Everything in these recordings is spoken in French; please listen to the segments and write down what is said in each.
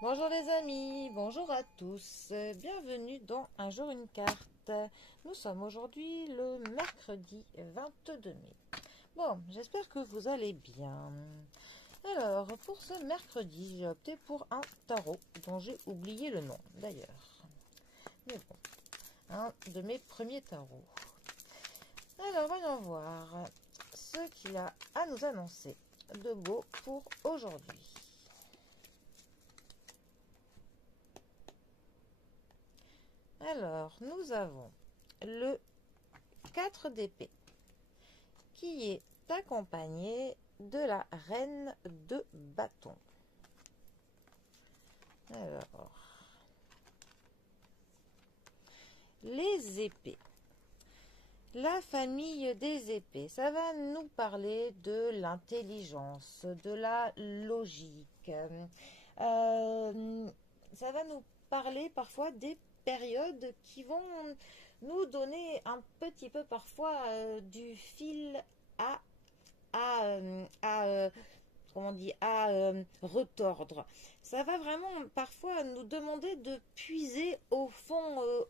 Bonjour les amis, bonjour à tous, bienvenue dans Un jour une carte. Nous sommes aujourd'hui le mercredi 22 mai. Bon, j'espère que vous allez bien. Alors, pour ce mercredi, j'ai opté pour un tarot dont j'ai oublié le nom d'ailleurs. Mais bon, un de mes premiers tarots. Alors, voyons voir ce qu'il a à nous annoncer de beau pour aujourd'hui. Alors, nous avons le 4 d'épée qui est accompagné de la reine de bâton. Alors, les épées. La famille des épées, ça va nous parler de l'intelligence, de la logique. Ça va nous parler parfois des périodes qui vont nous donner un petit peu parfois du fil à, comment on dit, à retordre. Ça va vraiment parfois nous demander de puiser au fond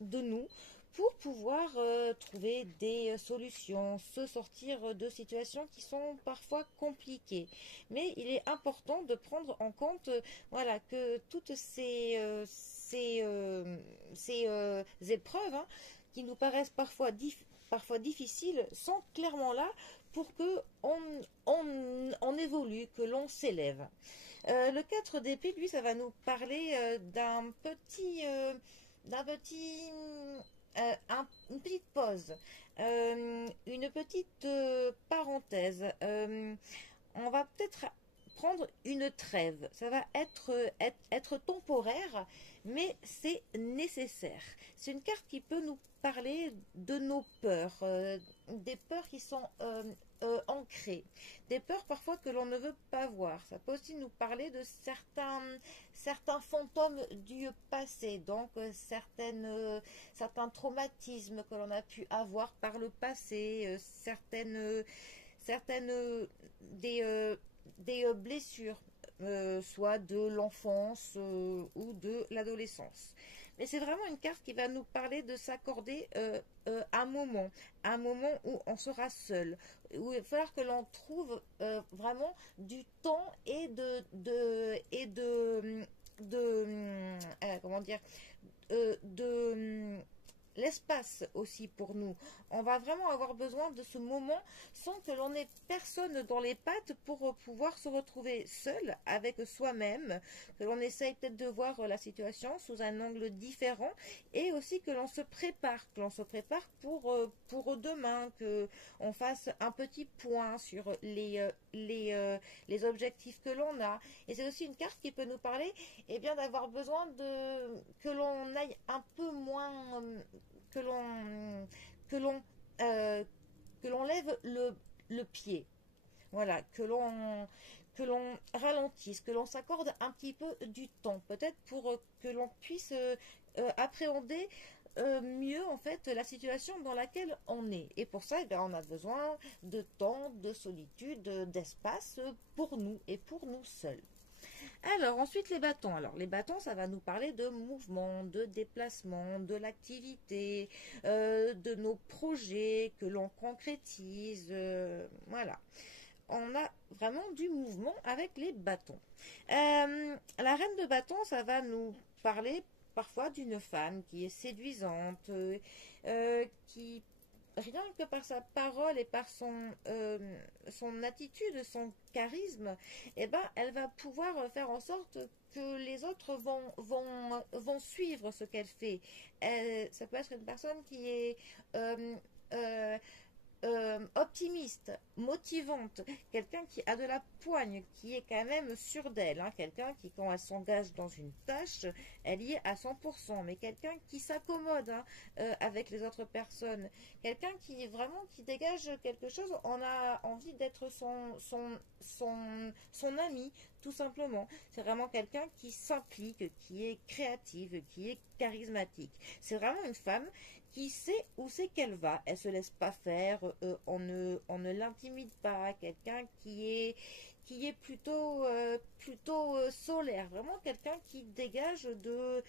de nous pour pouvoir trouver des solutions, se sortir de situations qui sont parfois compliquées. Mais il est important de prendre en compte voilà, que toutes ces épreuves qui nous paraissent parfois difficiles sont clairement là pour que on évolue, que l'on s'élève. Le 4 d'épée, lui, ça va nous parler une petite pause, une petite parenthèse. On va peut-être prendre une trêve. Ça va être temporaire, mais c'est nécessaire. C'est une carte qui peut nous parler de nos peurs, des peurs qui sont ancrées, des peurs parfois que l'on ne veut pas voir. Ça peut aussi nous parler de certains fantômes du passé, donc certains traumatismes que l'on a pu avoir par le passé, certaines des blessures, soit de l'enfance ou de l'adolescence. Mais c'est vraiment une carte qui va nous parler de s'accorder un moment où on sera seul, où il va falloir que l'on trouve vraiment du temps et comment dire, de l'espace aussi pour nous. On va vraiment avoir besoin de ce moment sans que l'on ait personne dans les pattes pour pouvoir se retrouver seul avec soi-même, que l'on essaye peut-être de voir la situation sous un angle différent et aussi que l'on se prépare, pour demain, que on fasse un petit point sur les objectifs que l'on a. Et c'est aussi une carte qui peut nous parler bien d'avoir besoin de que l'on aille un peu moins que l'on que l'on euh, que l'on lève le pied. Voilà, que l'on ralentisse, que l'on s'accorde un petit peu du temps, peut-être pour que l'on puisse appréhender mieux en fait la situation dans laquelle on est. Et pour ça, on a besoin de temps, de solitude, d'espace pour nous et pour nous seuls. Alors, ensuite, les bâtons. Alors, les bâtons, ça va nous parler de mouvement, de déplacement, de l'activité, de nos projets que l'on concrétise. Voilà. On a vraiment du mouvement avec les bâtons. La reine de bâton, ça va nous parler parfois d'une femme qui est séduisante, qui rien que par sa parole et par son attitude, son charisme, elle va pouvoir faire en sorte que les autres vont suivre ce qu'elle fait. Ça peut être une personne qui est optimiste, motivante, quelqu'un qui a de la poigne, qui est quand même sûr d'elle, quelqu'un qui, quand elle s'engage dans une tâche, elle y est à 100%, mais quelqu'un qui s'accommode avec les autres personnes, quelqu'un qui vraiment qui dégage quelque chose, on a envie d'être son ami, tout simplement. C'est vraiment quelqu'un qui s'implique, qui est créative, qui est charismatique. C'est vraiment une femme qui sait où c'est qu'elle va. Elle se laisse pas faire, on ne l'intimide pas. Quelqu'un qui est plutôt solaire, vraiment quelqu'un qui dégage de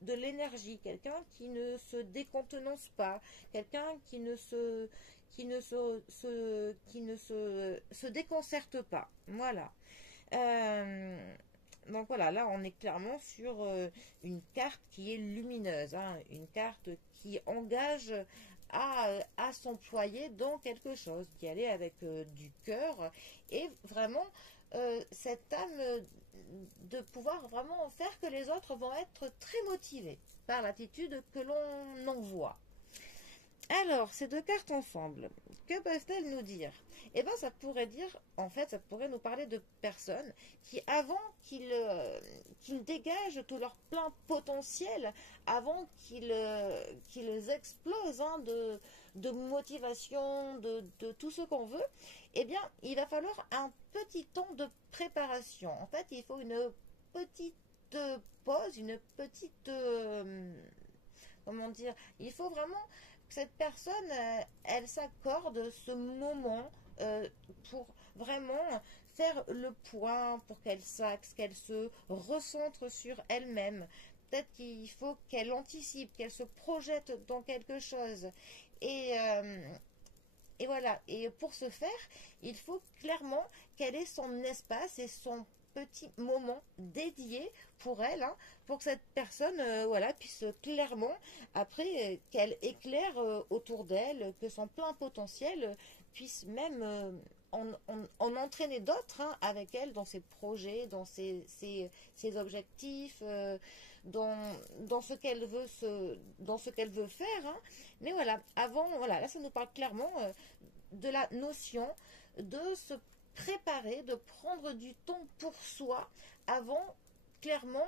l'énergie, quelqu'un qui ne se décontenance pas, quelqu'un qui ne se déconcerte pas. Voilà. Donc voilà, là on est clairement sur une carte qui est lumineuse, hein, une carte qui engage à s'employer dans quelque chose, d'y aller avec du cœur et vraiment cette âme de pouvoir vraiment faire que les autres vont être très motivés par l'attitude que l'on envoie. Alors, ces deux cartes ensemble, que peuvent-elles nous dire? Eh bien, ça pourrait dire, en fait, ça pourrait nous parler de personnes qui, avant qu'ils dégagent tout leur plein potentiel, avant qu'ils explosent hein, de motivation, de tout ce qu'on veut, eh bien, il va falloir un petit temps de préparation. En fait, il faut une petite pause, une petite... comment dire? Il faut vraiment que cette personne, elle s'accorde ce moment pour vraiment faire le point, pour qu'elle s'axe, qu'elle se recentre sur elle-même. Peut-être qu'il faut qu'elle anticipe, qu'elle se projette dans quelque chose. Et, euh, et voilà. Et pour ce faire, il faut clairement qu'elle ait son espace et son petit moment dédié pour elle, hein, pour que cette personne voilà, puisse clairement, après, qu'elle éclaire autour d'elle, que son plein potentiel puisse même en entraîner d'autres hein, avec elle dans ses projets, dans ses objectifs, dans ce qu'elle veut dans ce qu'elle veut faire. Hein. Mais voilà, avant, voilà, là ça nous parle clairement de la notion de se préparer, de prendre du temps pour soi avant clairement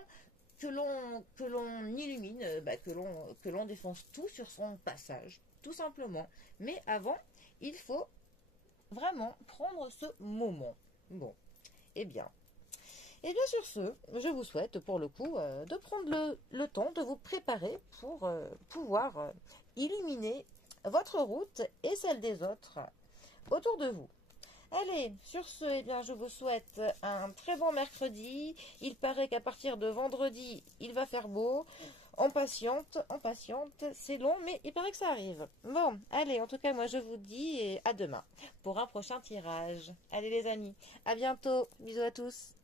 que l'on illumine, que l'on défonce tout sur son passage, tout simplement. Mais avant, il faut vraiment prendre ce moment. Bon, eh bien. Et bien sur ce, je vous souhaite pour le coup de prendre le temps de vous préparer pour pouvoir illuminer votre route et celle des autres autour de vous. Allez, sur ce, eh bien, je vous souhaite un très bon mercredi. Il paraît qu'à partir de vendredi, il va faire beau. On patiente, c'est long, mais il paraît que ça arrive. Bon, allez, en tout cas, moi je vous dis à demain pour un prochain tirage. Allez les amis, à bientôt, bisous à tous.